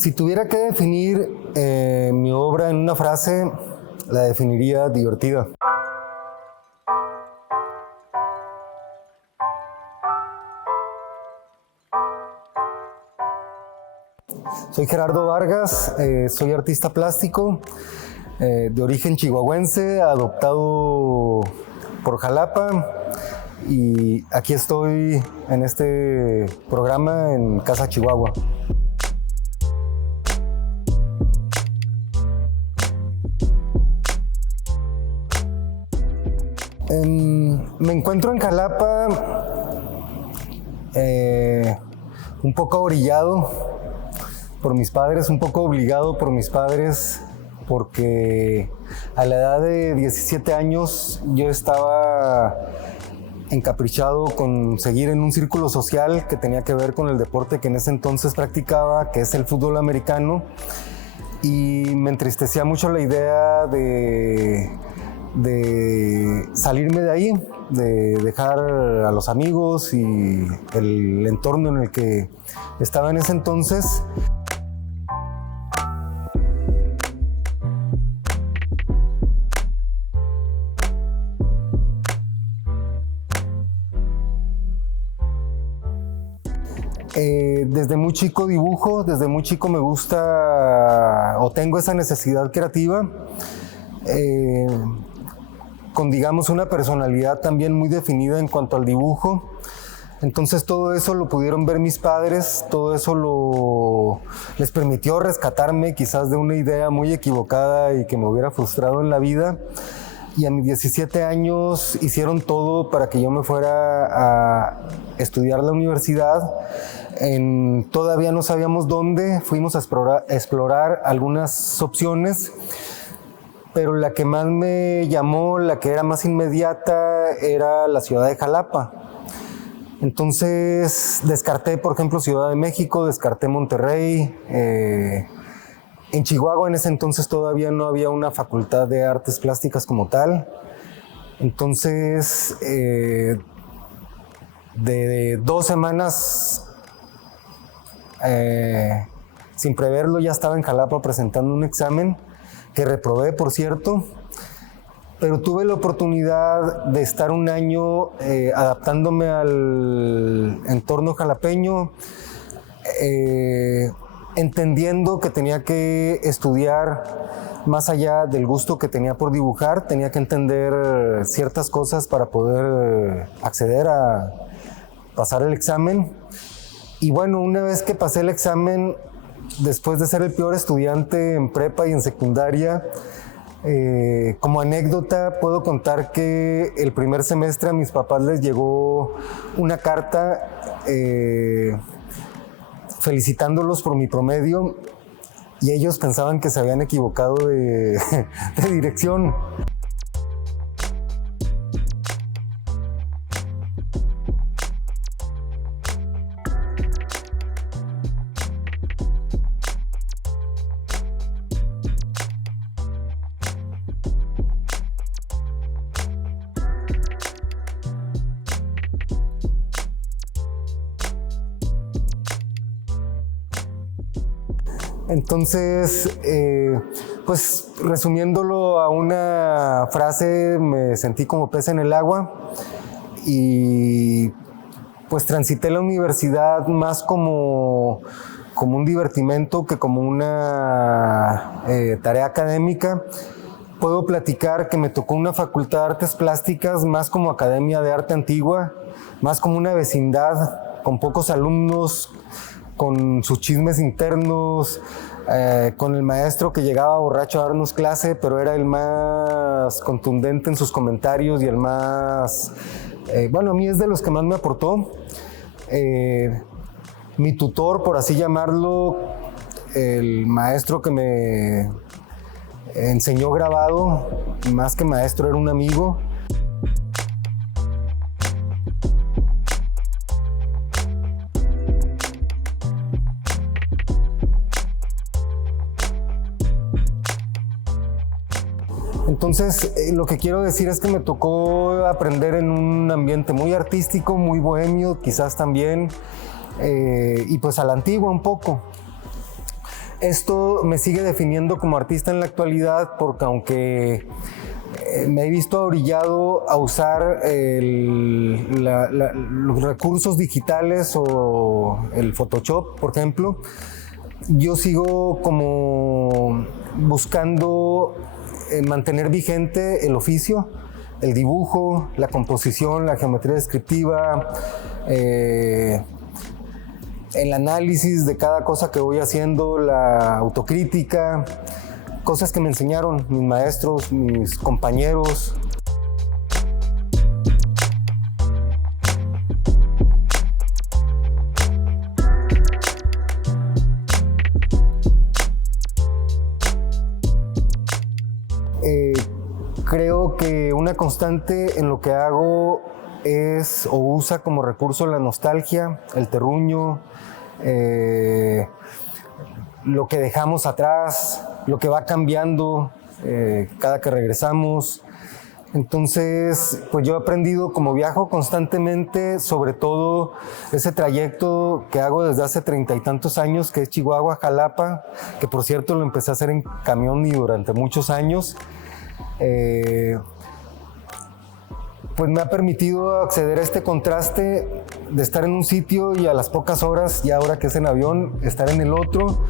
Si tuviera que definir mi obra en una frase, la definiría divertida. Soy Gerardo Vargas, soy artista plástico, de origen chihuahuense, adoptado por Jalapa, y aquí estoy en este programa en Casa Chihuahua. Me encuentro en Jalapa, un poco orillado por mis padres, un poco obligado por mis padres, porque a la edad de 17 años yo estaba encaprichado con seguir en un círculo social que tenía que ver con el deporte que en ese entonces practicaba, que es el fútbol americano, y me entristecía mucho la idea de salirme de ahí, de dejar a los amigos y el entorno en el que estaba en ese entonces. Desde muy chico dibujo, desde muy chico me gusta o tengo esa necesidad creativa, con digamos una personalidad también muy definida en cuanto al dibujo. Entonces todo eso lo pudieron ver mis padres, todo eso les permitió rescatarme quizás de una idea muy equivocada y que me hubiera frustrado en la vida. Y a mis 17 años hicieron todo para que yo me fuera a estudiar la universidad. Todavía no sabíamos dónde, fuimos a explorar algunas opciones, pero la que más me llamó, la que era más inmediata, era la ciudad de Jalapa. Entonces descarté, por ejemplo, Ciudad de México, descarté Monterrey. En Chihuahua en ese entonces todavía no había una facultad de artes plásticas como tal. Entonces, de 2 semanas, sin preverlo, ya estaba en Jalapa presentando un examen que reprobé, por cierto, pero tuve la oportunidad de estar un año adaptándome al entorno jalapeño, entendiendo que tenía que estudiar más allá del gusto que tenía por dibujar, tenía que entender ciertas cosas para poder acceder a pasar el examen. Y bueno, una vez que pasé el examen, después de ser el peor estudiante en prepa y en secundaria, como anécdota puedo contar que el primer semestre a mis papás les llegó una carta felicitándolos por mi promedio, y ellos pensaban que se habían equivocado de dirección. Entonces, pues resumiéndolo a una frase, me sentí como pez en el agua y pues transité la universidad más como un divertimento que como una tarea académica. Puedo platicar que me tocó una facultad de artes plásticas más como academia de arte antigua, más como una vecindad con pocos alumnos, con sus chismes internos, con el maestro que llegaba borracho a darnos clase, pero era el más contundente en sus comentarios y el más... bueno, a mí es de los que más me aportó. Mi tutor, por así llamarlo, el maestro que me enseñó grabado, más que maestro era un amigo. Entonces, lo que quiero decir es que me tocó aprender en un ambiente muy artístico, muy bohemio, quizás también, y pues a la antigua un poco. Esto me sigue definiendo como artista en la actualidad porque aunque me he visto orillado a usar los recursos digitales o el Photoshop, por ejemplo, yo sigo como buscando mantener vigente el oficio, el dibujo, la composición, la geometría descriptiva, el análisis de cada cosa que voy haciendo, la autocrítica, cosas que me enseñaron mis maestros, mis compañeros. Creo que una constante en lo que hago es o usa como recurso la nostalgia, el terruño, lo que dejamos atrás, lo que va cambiando cada que regresamos. Entonces, pues yo he aprendido, como viajo constantemente, sobre todo ese trayecto que hago desde hace 30 y tantos años, que es Chihuahua-Jalapa, que por cierto lo empecé a hacer en camión y durante muchos años. Pues me ha permitido acceder a este contraste de estar en un sitio y a las pocas horas, y ahora que es en avión, estar en el otro.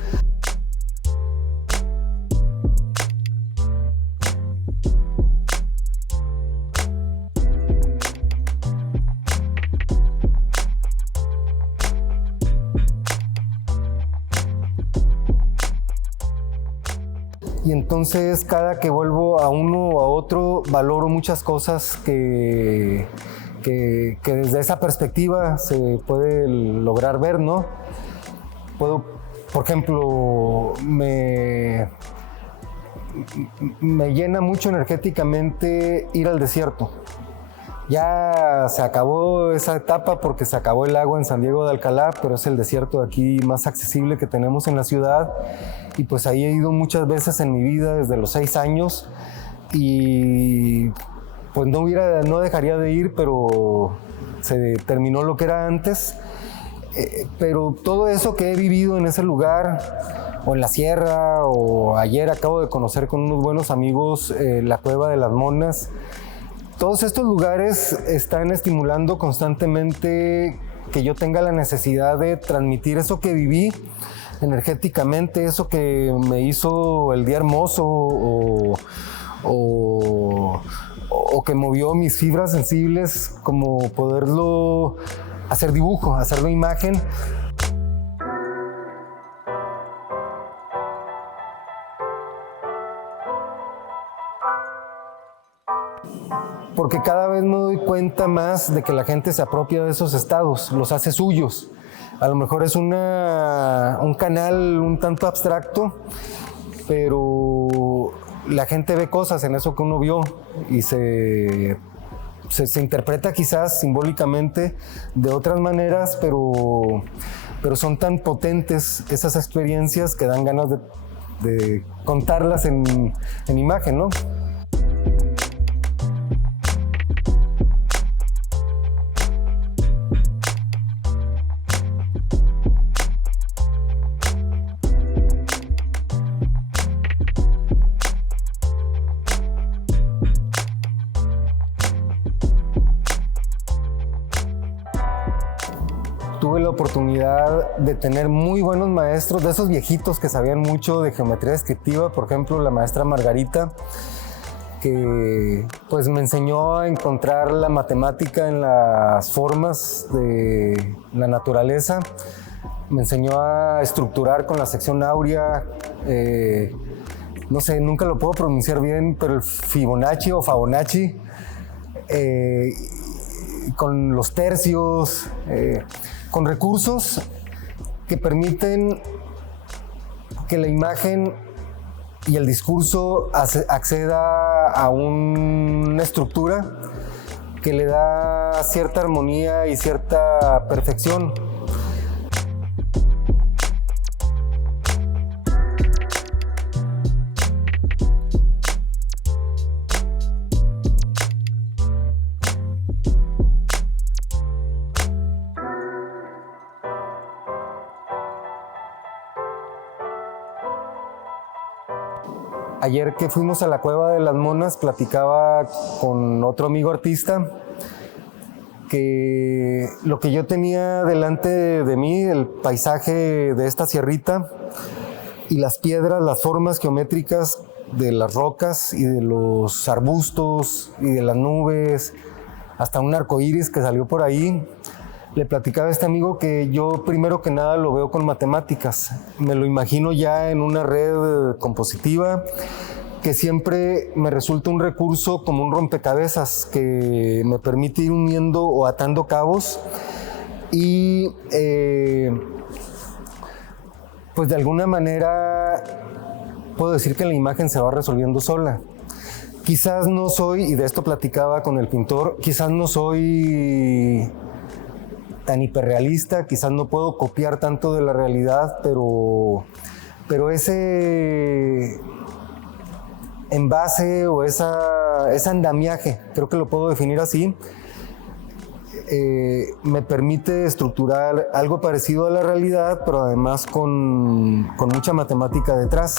Y entonces cada que vuelvo a uno o a otro valoro muchas cosas que desde esa perspectiva se puede lograr ver, ¿no? Puedo, por ejemplo, me llena mucho energéticamente ir al desierto. Ya se acabó esa etapa porque se acabó el agua en San Diego de Alcalá, pero es el desierto de aquí más accesible que tenemos en la ciudad. Y pues ahí he ido muchas veces en mi vida desde los 6 años y pues no dejaría de ir, pero se terminó lo que era antes. Pero todo eso que he vivido en ese lugar, o en la sierra, o ayer acabo de conocer con unos buenos amigos la Cueva de las Monas. Todos estos lugares están estimulando constantemente que yo tenga la necesidad de transmitir eso que viví energéticamente, eso que me hizo el día hermoso o que movió mis fibras sensibles, como poderlo hacer dibujo, hacerlo imagen. Porque cada vez me doy cuenta más de que la gente se apropia de esos estados, los hace suyos. A lo mejor es un canal un tanto abstracto, pero la gente ve cosas en eso que uno vio y se interpreta quizás simbólicamente de otras maneras, pero son tan potentes esas experiencias que dan ganas de contarlas en imagen, ¿no? Tuve la oportunidad de tener muy buenos maestros, de esos viejitos que sabían mucho de geometría descriptiva, por ejemplo, la maestra Margarita, que pues me enseñó a encontrar la matemática en las formas de la naturaleza, me enseñó a estructurar con la sección áurea, no sé, nunca lo puedo pronunciar bien, pero el Fibonacci o Fibonacci, con los tercios, con recursos que permiten que la imagen y el discurso acceda a una estructura que le da cierta armonía y cierta perfección. Ayer que fuimos a la Cueva de las Monas, platicaba con otro amigo artista que lo que yo tenía delante de mí, el paisaje de esta sierrita y las piedras, las formas geométricas de las rocas y de los arbustos y de las nubes, hasta un arcoíris que salió por ahí. Le platicaba a este amigo que yo primero que nada lo veo con matemáticas. Me lo imagino ya en una red compositiva que siempre me resulta un recurso como un rompecabezas que me permite ir uniendo o atando cabos y pues de alguna manera puedo decir que la imagen se va resolviendo sola. Quizás no soy, y de esto platicaba con el pintor, quizás no soy tan hiperrealista, quizás no puedo copiar tanto de la realidad, pero ese envase o ese andamiaje, creo que lo puedo definir así, me permite estructurar algo parecido a la realidad, pero además con mucha matemática detrás.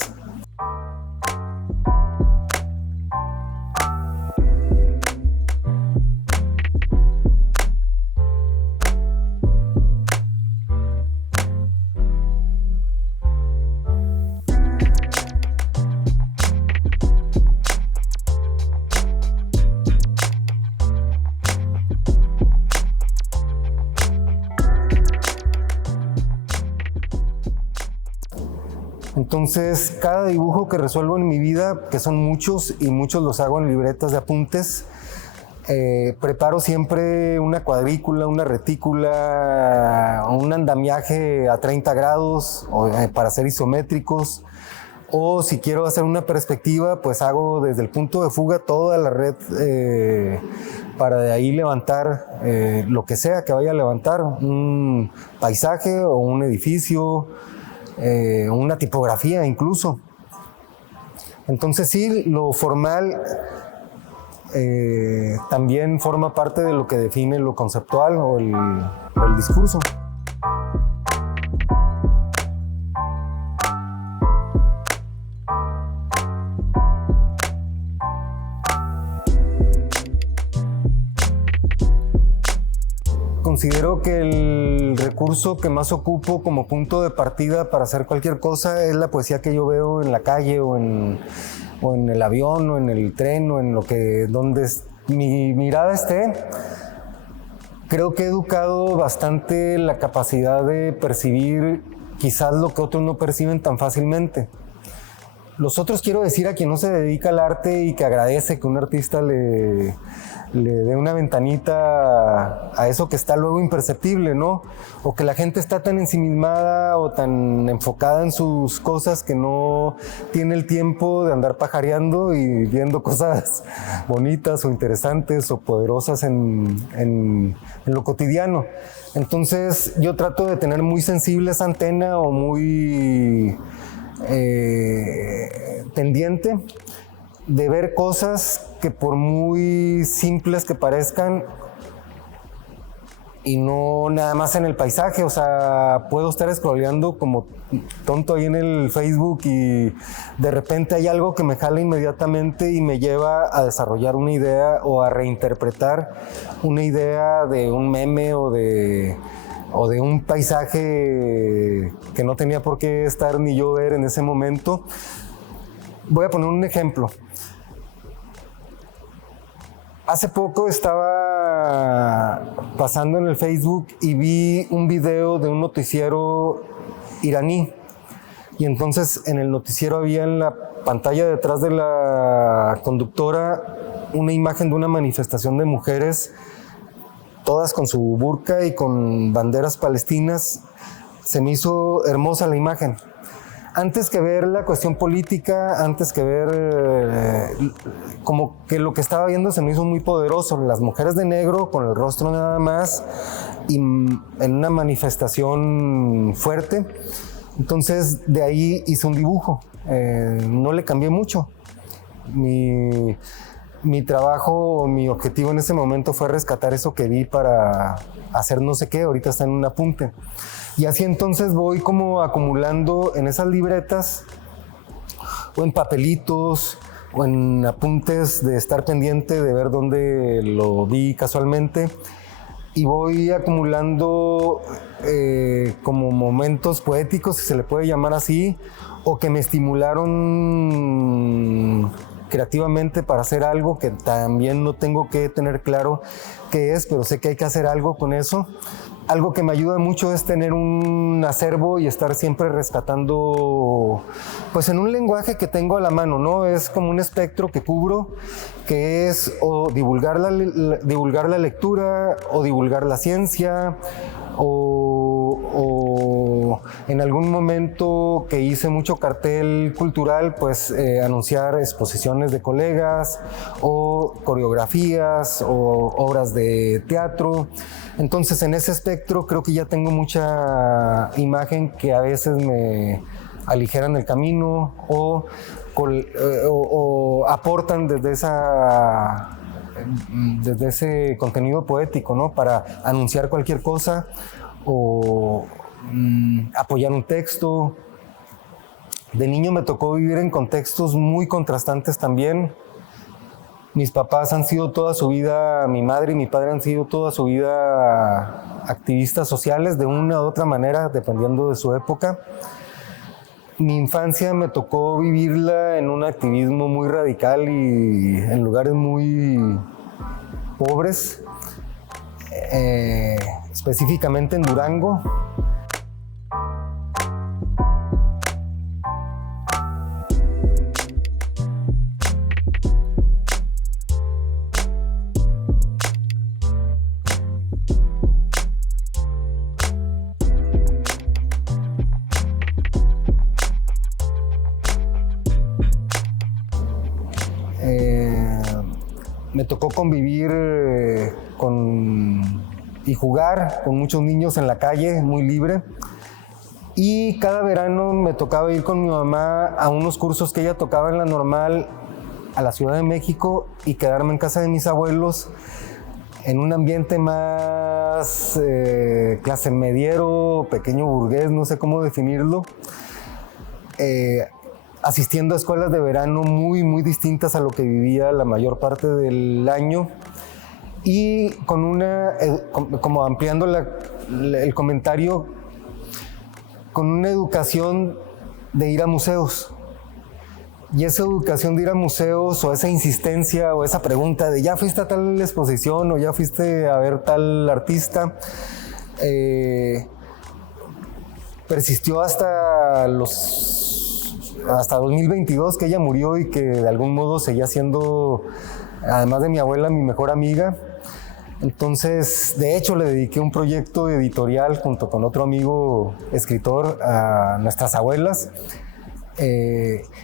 Entonces, cada dibujo que resuelvo en mi vida, que son muchos y muchos los hago en libretas de apuntes, preparo siempre una cuadrícula, una retícula, un andamiaje a 30 grados para hacer isométricos. O si quiero hacer una perspectiva, pues hago desde el punto de fuga toda la red para de ahí levantar lo que sea que vaya a levantar, un paisaje o un edificio, una tipografía incluso. Entonces sí, lo formal también forma parte de lo que define lo conceptual o el discurso. Considero que el recurso que más ocupo como punto de partida para hacer cualquier cosa es la poesía que yo veo en la calle o en el avión o en el tren o en donde mi mirada esté. Creo que he educado bastante la capacidad de percibir quizás lo que otros no perciben tan fácilmente. Los otros, quiero decir, a quien no se dedica al arte y que agradece que un artista le dé una ventanita a eso que está luego imperceptible, ¿no? O que la gente está tan ensimismada o tan enfocada en sus cosas que no tiene el tiempo de andar pajareando y viendo cosas bonitas o interesantes o poderosas en lo cotidiano. Entonces yo trato de tener muy sensible esa antena o muy pendiente de ver cosas que por muy simples que parezcan y no nada más en el paisaje, o sea, puedo estar scrolleando como tonto ahí en el Facebook y de repente hay algo que me jala inmediatamente y me lleva a desarrollar una idea o a reinterpretar una idea de un meme o de un paisaje que no tenía por qué estar ni yo ver en ese momento. Voy a poner un ejemplo. Hace poco estaba pasando en el Facebook y vi un video de un noticiero iraní. Y entonces en el noticiero había en la pantalla detrás de la conductora una imagen de una manifestación de mujeres, todas con su burka y con banderas palestinas. Se me hizo hermosa la imagen. Antes que ver la cuestión política, antes que ver como que lo que estaba viendo se me hizo muy poderoso. Las mujeres de negro con el rostro nada más y en una manifestación fuerte. Entonces de ahí hice un dibujo. No le cambié mucho. Mi trabajo, mi objetivo en ese momento fue rescatar eso que vi para hacer no sé qué. Ahorita está en un apunte. Y así entonces voy como acumulando en esas libretas o en papelitos, o en apuntes de estar pendiente de ver dónde lo vi casualmente. Y voy acumulando como momentos poéticos, si se le puede llamar así, o que me estimularon creativamente para hacer algo que también no tengo que tener claro qué es, pero sé que hay que hacer algo con eso. Algo que me ayuda mucho es tener un acervo y estar siempre rescatando, pues en un lenguaje que tengo a la mano, ¿no? Es como un espectro que cubro, que es o divulgar la lectura, o divulgar la ciencia, o en algún momento que hice mucho cartel cultural, pues anunciar exposiciones de colegas, o coreografías, o obras de teatro. Entonces, en ese espectro creo que ya tengo mucha imagen que a veces me aligeran el camino o aportan desde ese contenido poético, ¿no? Para anunciar cualquier cosa o apoyar un texto. De niño me tocó vivir en contextos muy contrastantes también. Mis papás han sido toda su vida, mi madre y mi padre han sido toda su vida activistas sociales de una u otra manera, dependiendo de su época. Mi infancia me tocó vivirla en un activismo muy radical y en lugares muy pobres, específicamente en Durango. Me tocó convivir y jugar con muchos niños en la calle, muy libre. Y cada verano me tocaba ir con mi mamá a unos cursos que ella tocaba en la Normal a la Ciudad de México y quedarme en casa de mis abuelos en un ambiente más clase mediero, pequeño burgués, no sé cómo definirlo. Asistiendo a escuelas de verano muy, muy distintas a lo que vivía la mayor parte del año y con como ampliando el comentario, con una educación de ir a museos. Y esa educación de ir a museos o esa insistencia o esa pregunta de ya fuiste a tal exposición o ya fuiste a ver tal artista, persistió hasta 2022, que ella murió y que de algún modo seguía siendo, además de mi abuela, mi mejor amiga. Entonces, de hecho, le dediqué un proyecto editorial junto con otro amigo escritor a nuestras abuelas.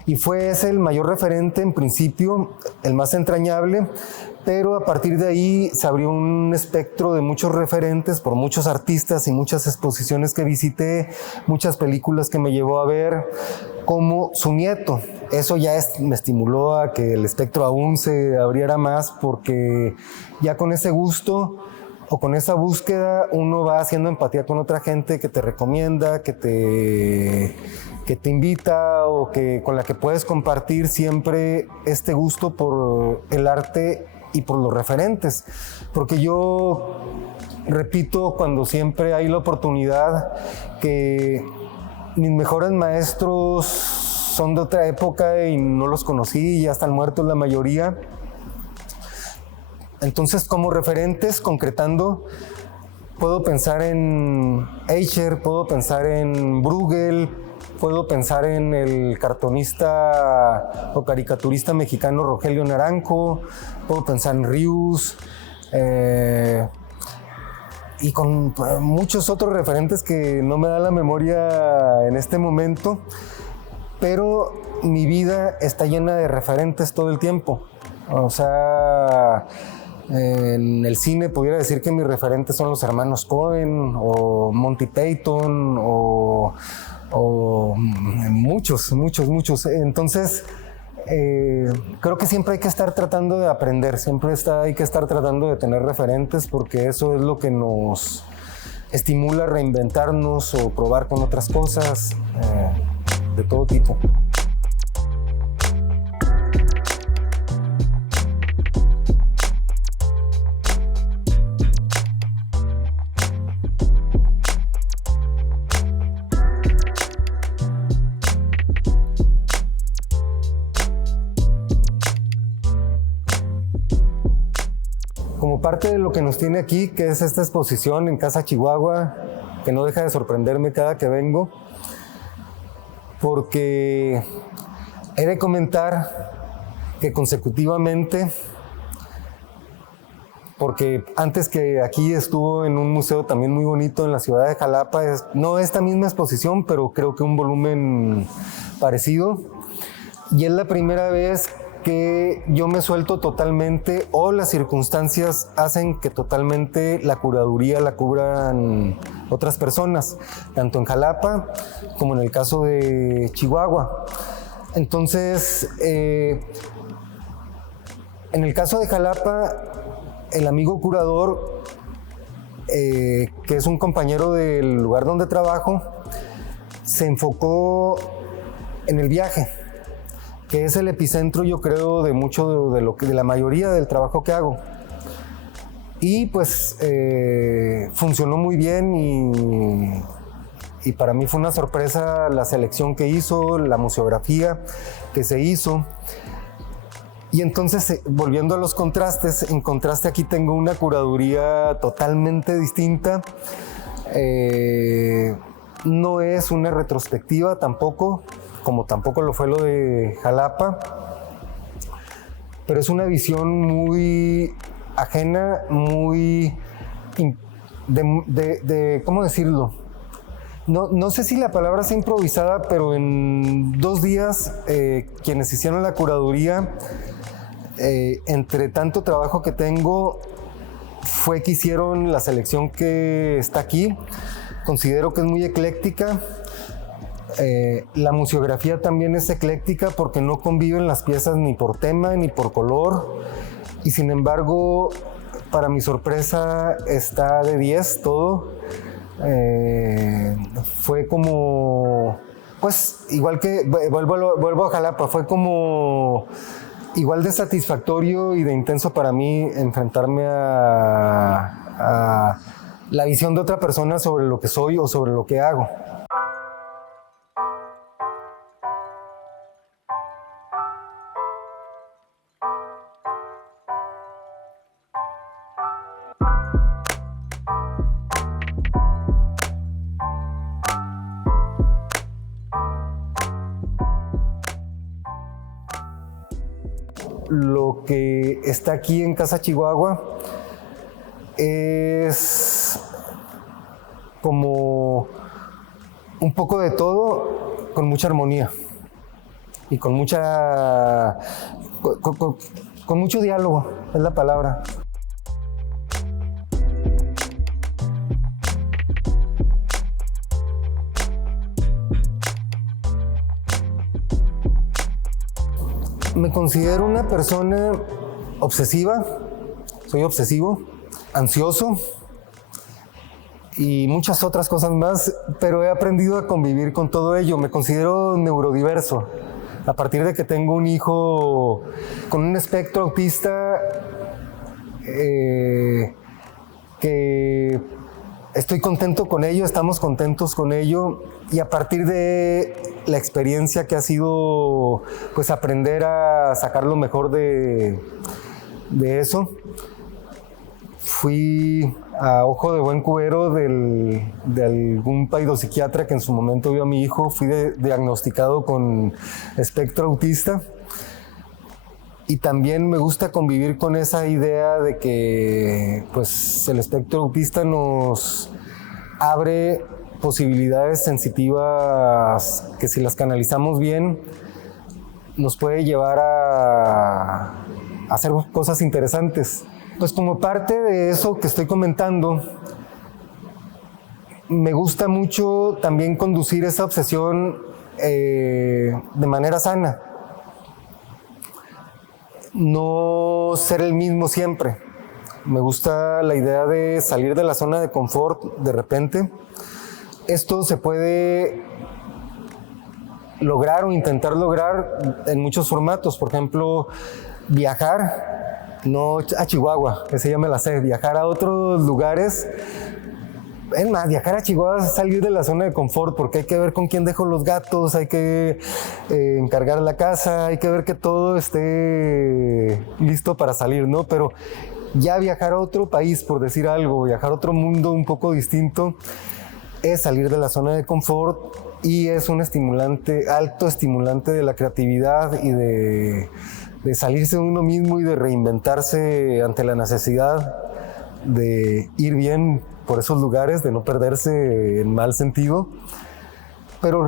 Y fue ese el mayor referente en principio, el más entrañable, pero a partir de ahí se abrió un espectro de muchos referentes por muchos artistas y muchas exposiciones que visité, muchas películas que me llevó a ver, como su nieto. Eso ya me estimuló a que el espectro aún se abriera más, porque ya con ese gusto o con esa búsqueda uno va haciendo empatía con otra gente que te recomienda, que te invita o con la que puedes compartir siempre este gusto por el arte y por los referentes. Porque yo repito cuando siempre hay la oportunidad que mis mejores maestros son de otra época y no los conocí, ya están muertos la mayoría. Entonces, como referentes, concretando, puedo pensar en Escher, puedo pensar en Bruegel, puedo pensar en el cartonista o caricaturista mexicano Rogelio Naranjo, puedo pensar en Rius, y con muchos otros referentes que no me da la memoria en este momento, pero mi vida está llena de referentes todo el tiempo. O sea, en el cine pudiera decir que mis referentes son los hermanos Coen o Monty Python o muchos. Entonces, creo que siempre hay que estar tratando de aprender, hay que estar tratando de tener referentes, porque eso es lo que nos estimula a reinventarnos o probar con otras cosas de todo tipo. parte de lo que nos tiene aquí, que es esta exposición en Casa Chihuahua, que no deja de sorprenderme cada que vengo, porque he de comentar que consecutivamente, porque antes que aquí estuvo en un museo también muy bonito en la ciudad de Jalapa, no esta misma exposición, pero creo que un volumen parecido, y es la primera vez que yo me suelto totalmente o las circunstancias hacen que totalmente la curaduría la cubran otras personas, tanto en Jalapa como en el caso de Chihuahua. Entonces, en el caso de Jalapa, el amigo curador, que es un compañero del lugar donde trabajo, se enfocó en el viaje, que es el epicentro, yo creo, de mucho de la mayoría del trabajo que hago. Y pues funcionó muy bien y para mí fue una sorpresa la selección que hizo, la museografía que se hizo. Y entonces, volviendo a los contrastes, en contraste aquí tengo una curaduría totalmente distinta. No es una retrospectiva tampoco, como tampoco lo fue lo de Jalapa, pero es una visión muy ajena, muy ¿cómo decirlo? No sé si la palabra es improvisada, pero en 2 días quienes hicieron la curaduría, entre tanto trabajo que tengo, fue que hicieron la selección que está aquí. Considero que es muy ecléctica. La museografía también es ecléctica porque no conviven las piezas ni por tema ni por color, y sin embargo, para mi sorpresa, está de 10 todo. Fue como, pues igual que, vuelvo a Jalapa, fue como igual de satisfactorio y de intenso para mí enfrentarme a la visión de otra persona sobre lo que soy o sobre lo que hago. Lo que está aquí en Casa Chihuahua es como un poco de todo, con mucha armonía y con mucho diálogo, es la palabra. Me considero una persona obsesiva, soy obsesivo, ansioso y muchas otras cosas más, pero he aprendido a convivir con todo ello. Me considero neurodiverso. A partir de que tengo un hijo con un espectro autista, que estoy contento con ello, estamos contentos con ello, y a partir de la experiencia que ha sido, pues, aprender a sacar lo mejor de eso, fui a ojo de buen cubero de algún paidopsiquiatra que en su momento vio a mi hijo. Fui diagnosticado con espectro autista, y también me gusta convivir con esa idea de que, pues, el espectro autista nos abre posibilidades sensitivas que, si las canalizamos bien, nos puede llevar a hacer cosas interesantes. Pues como parte de eso que estoy comentando, me gusta mucho también conducir esa obsesión de manera sana. No ser el mismo siempre. Me gusta la idea de salir de la zona de confort de repente. Esto se puede lograr o intentar lograr en muchos formatos. Por ejemplo, viajar, no a Chihuahua, ese ya me la sé, viajar a otros lugares. Es más, viajar a Chihuahua es salir de la zona de confort, porque hay que ver con quién dejo los gatos, hay que encargar la casa, hay que ver que todo esté listo para salir, ¿no? Pero Ya viajar a otro país, por decir algo, viajar a otro mundo un poco distinto, es salir de la zona de confort y es un estimulante, alto estimulante de la creatividad y de salirse de uno mismo y de reinventarse ante la necesidad de ir bien por esos lugares, de no perderse en mal sentido. Pero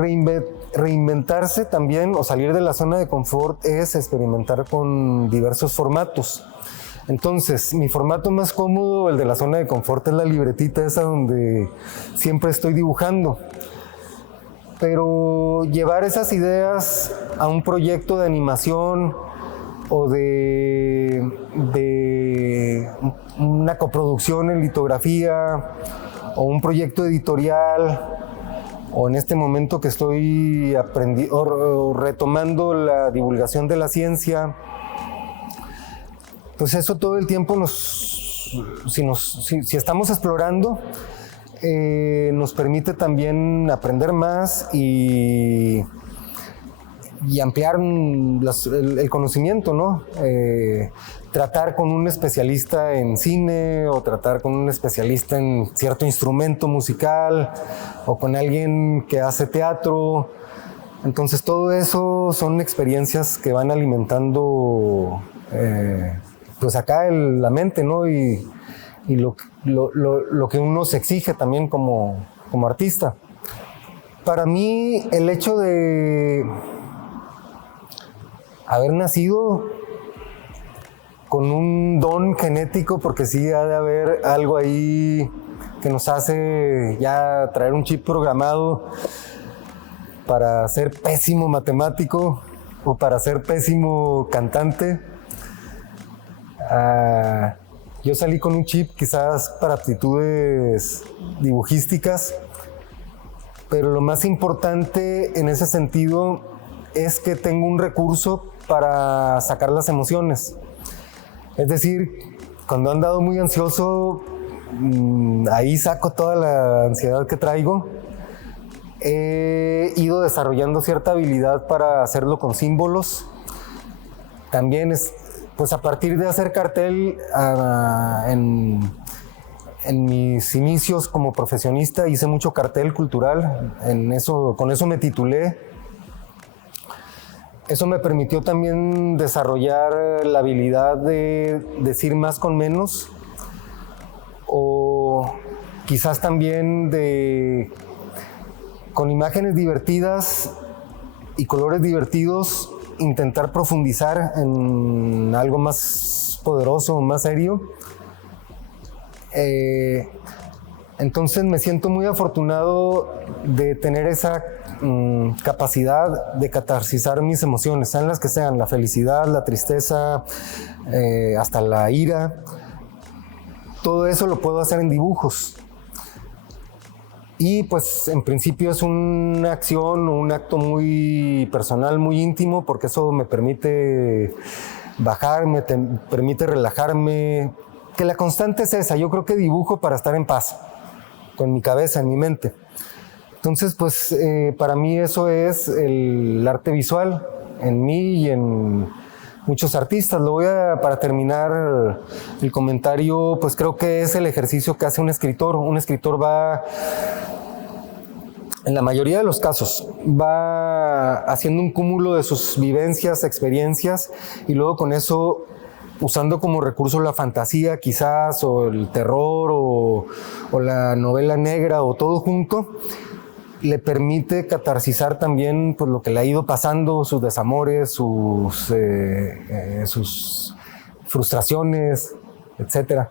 reinventarse también o salir de la zona de confort es experimentar con diversos formatos. Entonces, mi formato más cómodo, el de la zona de confort, es la libretita esa donde siempre estoy dibujando. Pero llevar esas ideas a un proyecto de animación o de una coproducción en litografía o un proyecto editorial, o en este momento que estoy retomando la divulgación de la ciencia, pues eso todo el tiempo si estamos explorando, nos permite también aprender más y ampliar el conocimiento, ¿no? Tratar con un especialista en cine o tratar con un especialista en cierto instrumento musical o con alguien que hace teatro. Entonces todo eso son experiencias que van alimentando pues acá la mente, ¿no? Y lo que uno se exige también como artista. Para mí el hecho de haber nacido con un don genético, porque sí ha de haber algo ahí que nos hace ya traer un chip programado para ser pésimo matemático o para ser pésimo cantante. Yo salí con un chip quizás para aptitudes dibujísticas, pero lo más importante en ese sentido es que tengo un recurso para sacar las emociones. Es decir, cuando he andado muy ansioso, ahí saco toda la ansiedad que traigo. He ido desarrollando cierta habilidad para hacerlo con símbolos. También pues a partir de hacer cartel en mis inicios como profesionista hice mucho cartel cultural, con eso me titulé. Eso me permitió también desarrollar la habilidad de decir más con menos, o quizás también con imágenes divertidas y colores divertidos, intentar profundizar en algo más poderoso, más serio. Entonces me siento muy afortunado de tener esa capacidad de catarsizar mis emociones, sean las que sean, la felicidad, la tristeza, hasta la ira. Todo eso lo puedo hacer en dibujos. Y pues en principio es una acción o un acto muy personal, muy íntimo, porque eso me permite bajar, me permite relajarme. Que la constante es esa, yo creo que dibujo para estar en paz, con mi cabeza, en mi mente. Entonces, pues para mí eso es el arte visual, en mí y en muchos artistas. Para terminar el comentario, pues creo que es el ejercicio que hace un escritor. Un escritor va, en la mayoría de los casos, va haciendo un cúmulo de sus vivencias, experiencias, y luego con eso, usando como recurso la fantasía quizás, o el terror, o la novela negra, o todo junto, le permite catarsizar también pues, lo que le ha ido pasando, sus desamores, sus frustraciones, etc.